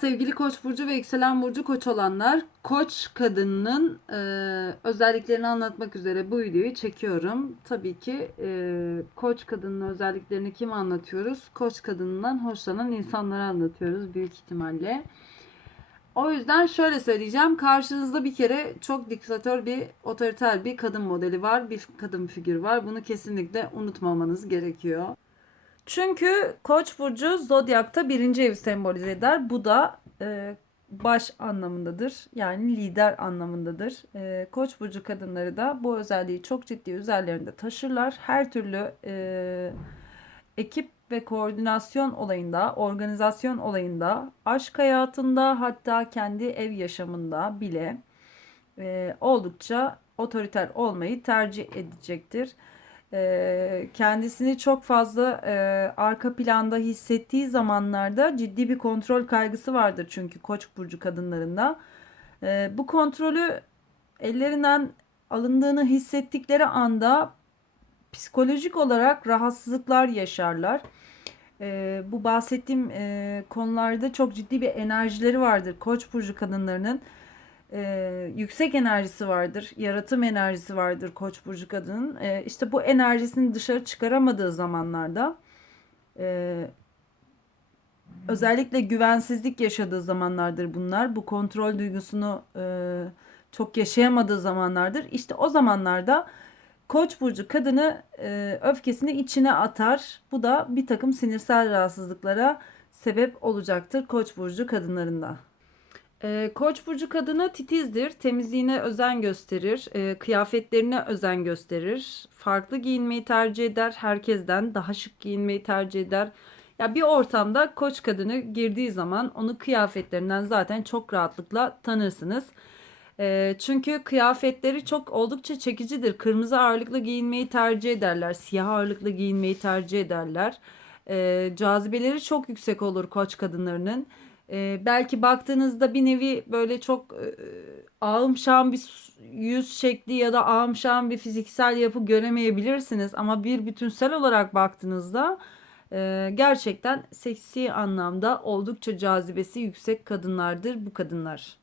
sevgili Koç burcu ve yükselen burcu Koç olanlar. Koç kadınının e, özelliklerini anlatmak üzere bu videoyu çekiyorum. Tabii ki e, Koç kadının özelliklerini kim anlatıyoruz? Koç kadından hoşlanan insanlara anlatıyoruz büyük ihtimalle. O yüzden şöyle söyleyeceğim. Karşınızda bir kere çok diktatör bir otoriter bir kadın modeli var. Bir kadın figürü var. Bunu kesinlikle unutmamanız gerekiyor. Çünkü Koç burcu zodyakta birinci evi sembolize eder. Bu da e, baş anlamındadır. Yani lider anlamındadır. E, Koç burcu kadınları da bu özelliği çok ciddi üzerlerinde taşırlar. Her türlü e, ekip ve koordinasyon olayında, organizasyon olayında, aşk hayatında hatta kendi ev yaşamında bile e, oldukça otoriter olmayı tercih edecektir. Kendisini çok fazla arka planda hissettiği zamanlarda ciddi bir kontrol kaygısı vardır çünkü Koç burcu kadınlarında. Bu kontrolü ellerinden alındığını hissettikleri anda psikolojik olarak rahatsızlıklar yaşarlar. Bu bahsettiğim konularda çok ciddi bir enerjileri vardır Koç burcu kadınlarının. E, yüksek enerjisi vardır, yaratım enerjisi vardır Koç burcu kadının. E, işte bu enerjisini dışarı çıkaramadığı zamanlarda e, özellikle güvensizlik yaşadığı zamanlardır bunlar. Bu kontrol duygusunu e, çok yaşayamadığı zamanlardır. İşte o zamanlarda Koç burcu kadını e, öfkesini içine atar. Bu da bir takım sinirsel rahatsızlıklara sebep olacaktır Koç burcu kadınlarında. E, Koç burcu kadını titizdir, temizliğine özen gösterir, e, kıyafetlerine özen gösterir, farklı giyinmeyi tercih eder, herkesten daha şık giyinmeyi tercih eder. Ya bir ortamda Koç kadını girdiği zaman onu kıyafetlerinden zaten çok rahatlıkla tanırsınız. E, çünkü kıyafetleri çok oldukça çekicidir. Kırmızı ağırlıklı giyinmeyi tercih ederler, siyah ağırlıklı giyinmeyi tercih ederler. E, cazibeleri çok yüksek olur Koç kadınlarının. E, belki baktığınızda bir nevi böyle çok e, ağım şağım bir yüz şekli ya da ağım şağım bir fiziksel yapı göremeyebilirsiniz. Ama bir bütünsel olarak baktığınızda e, gerçekten seksi anlamda oldukça cazibesi yüksek kadınlardır bu kadınlar.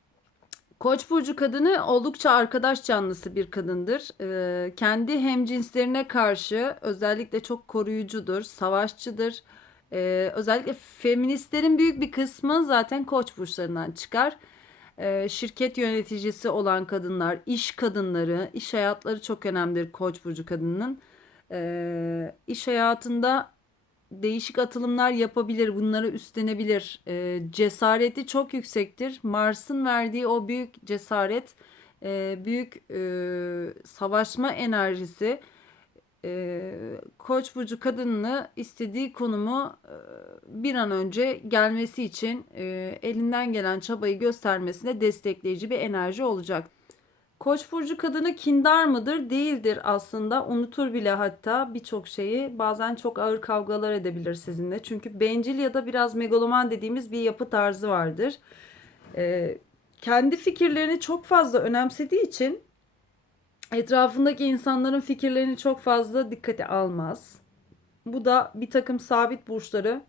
Koç burcu kadını oldukça arkadaş canlısı bir kadındır. Ee, kendi hemcinslerine karşı özellikle çok koruyucudur, savaşçıdır. Ee, özellikle feministlerin büyük bir kısmı zaten koç burçlarından çıkar. Ee, şirket yöneticisi olan kadınlar, iş kadınları, iş hayatları çok önemlidir koç burcu kadının. Ee, iş hayatında değişik atılımlar yapabilir, bunları üstlenebilir. E, cesareti çok yüksektir. Mars'ın verdiği o büyük cesaret, e, büyük e, savaşma enerjisi e, Koç burcu kadınını istediği konumu e, bir an önce gelmesi için e, elinden gelen çabayı göstermesine destekleyici bir enerji olacak. Koç burcu kadını kindar mıdır? Değildir aslında. Unutur bile hatta birçok şeyi. Bazen çok ağır kavgalar edebilir sizinle. Çünkü bencil ya da biraz megaloman dediğimiz bir yapı tarzı vardır. Ee, kendi fikirlerini çok fazla önemsediği için etrafındaki insanların fikirlerini çok fazla dikkate almaz. Bu da bir takım sabit burçları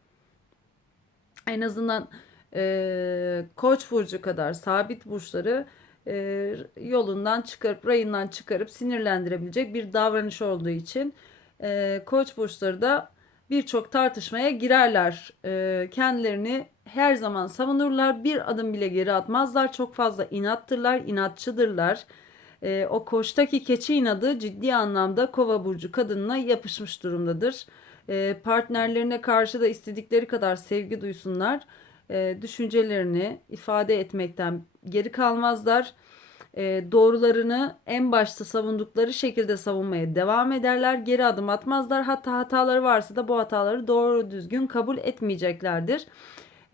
en azından e, koç burcu kadar sabit burçları e, yolundan çıkarıp rayından çıkarıp sinirlendirebilecek bir davranış olduğu için e, koç burçları da birçok tartışmaya girerler. E, kendilerini her zaman savunurlar. Bir adım bile geri atmazlar. Çok fazla inattırlar, inatçıdırlar. E, o koçtaki keçi inadı ciddi anlamda kova burcu kadınına yapışmış durumdadır. E, partnerlerine karşı da istedikleri kadar sevgi duysunlar e, düşüncelerini ifade etmekten geri kalmazlar. E, doğrularını en başta savundukları şekilde savunmaya devam ederler. Geri adım atmazlar. Hatta hataları varsa da bu hataları doğru düzgün kabul etmeyeceklerdir.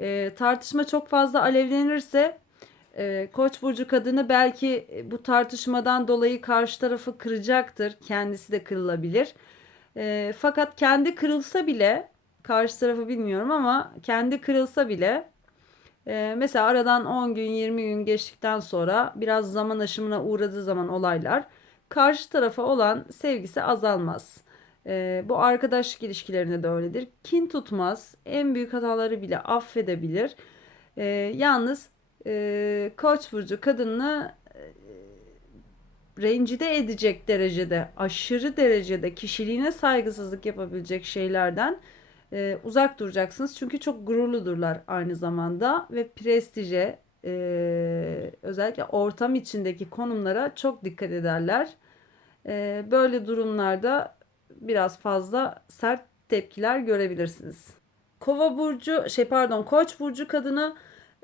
E, tartışma çok fazla alevlenirse e, Koç burcu kadını belki bu tartışmadan dolayı karşı tarafı kıracaktır. Kendisi de kırılabilir. E, fakat kendi kırılsa bile karşı tarafı bilmiyorum ama kendi kırılsa bile e, mesela aradan 10 gün 20 gün geçtikten sonra biraz zaman aşımına uğradığı zaman olaylar karşı tarafa olan sevgisi azalmaz. E, bu arkadaşlık ilişkilerinde de öyledir. Kin tutmaz. En büyük hataları bile affedebilir. E, yalnız e, Koç burcu kadını e, rencide edecek derecede, aşırı derecede kişiliğine saygısızlık yapabilecek şeylerden e, uzak duracaksınız. Çünkü çok gururludurlar aynı zamanda ve prestije, e, özellikle ortam içindeki konumlara çok dikkat ederler. E, böyle durumlarda biraz fazla sert tepkiler görebilirsiniz. Kova burcu, şey pardon, Koç burcu kadını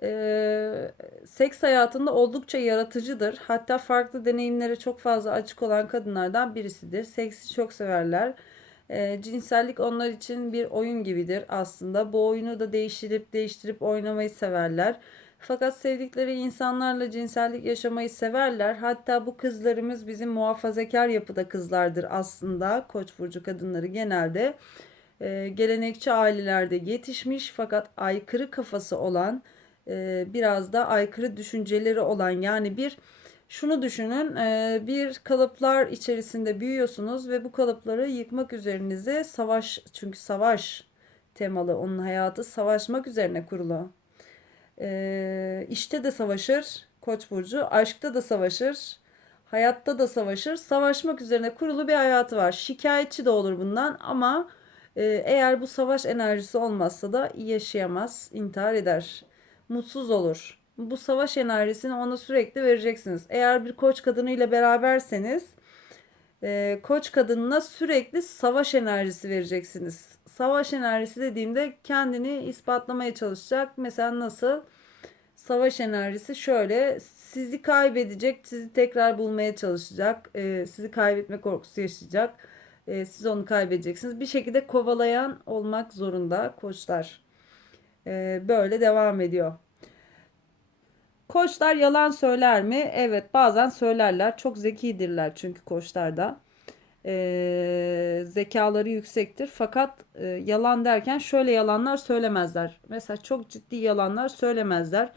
e, seks hayatında oldukça yaratıcıdır. Hatta farklı deneyimlere çok fazla açık olan kadınlardan birisidir. Seksi çok severler. E, cinsellik onlar için bir oyun gibidir aslında. Bu oyunu da değiştirip değiştirip oynamayı severler. Fakat sevdikleri insanlarla cinsellik yaşamayı severler. Hatta bu kızlarımız bizim muhafazakar yapıda kızlardır aslında. Koç burcu kadınları genelde e, gelenekçi ailelerde yetişmiş fakat aykırı kafası olan e, biraz da aykırı düşünceleri olan yani bir şunu düşünün e, bir kalıplar içerisinde büyüyorsunuz ve bu kalıpları yıkmak üzerinize savaş çünkü savaş temalı onun hayatı savaşmak üzerine kurulu. E, işte de savaşır Koç burcu, aşkta da savaşır, hayatta da savaşır. Savaşmak üzerine kurulu bir hayatı var. Şikayetçi de olur bundan ama eğer bu savaş enerjisi olmazsa da yaşayamaz, intihar eder mutsuz olur. Bu savaş enerjisini ona sürekli vereceksiniz. Eğer bir koç kadınıyla beraberseniz e, koç kadınına sürekli savaş enerjisi vereceksiniz. Savaş enerjisi dediğimde kendini ispatlamaya çalışacak. Mesela nasıl? Savaş enerjisi şöyle sizi kaybedecek, sizi tekrar bulmaya çalışacak, e, sizi kaybetme korkusu yaşayacak. E, siz onu kaybedeceksiniz. Bir şekilde kovalayan olmak zorunda koçlar. E, böyle devam ediyor. Koçlar yalan söyler mi? Evet bazen söylerler. Çok zekidirler çünkü koçlar da. Ee, zekaları yüksektir. Fakat e, yalan derken şöyle yalanlar söylemezler. Mesela çok ciddi yalanlar söylemezler.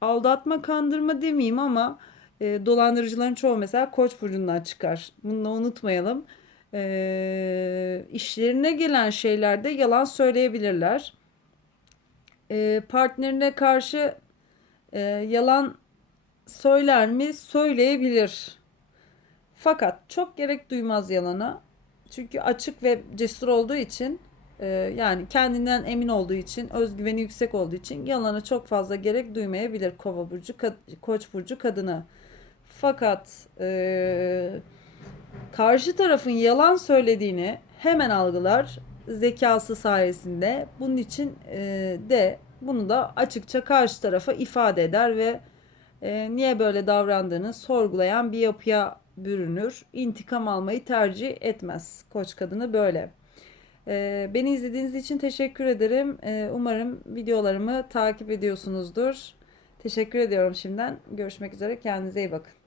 Aldatma, kandırma demeyeyim ama e, dolandırıcıların çoğu mesela koç burcundan çıkar. Bunu da unutmayalım. E, işlerine gelen şeylerde yalan söyleyebilirler. E, partnerine karşı e, yalan söyler mi? Söyleyebilir. Fakat çok gerek duymaz yalana. Çünkü açık ve cesur olduğu için e, yani kendinden emin olduğu için, özgüveni yüksek olduğu için yalana çok fazla gerek duymayabilir Kova burcu, Koç burcu kadını. Fakat e, karşı tarafın yalan söylediğini hemen algılar zekası sayesinde. Bunun için e, de bunu da açıkça karşı tarafa ifade eder ve e, niye böyle davrandığını sorgulayan bir yapıya bürünür. İntikam almayı tercih etmez. Koç kadını böyle. E, beni izlediğiniz için teşekkür ederim. Umarım videolarımı takip ediyorsunuzdur. Teşekkür ediyorum şimdiden. Görüşmek üzere. Kendinize iyi bakın.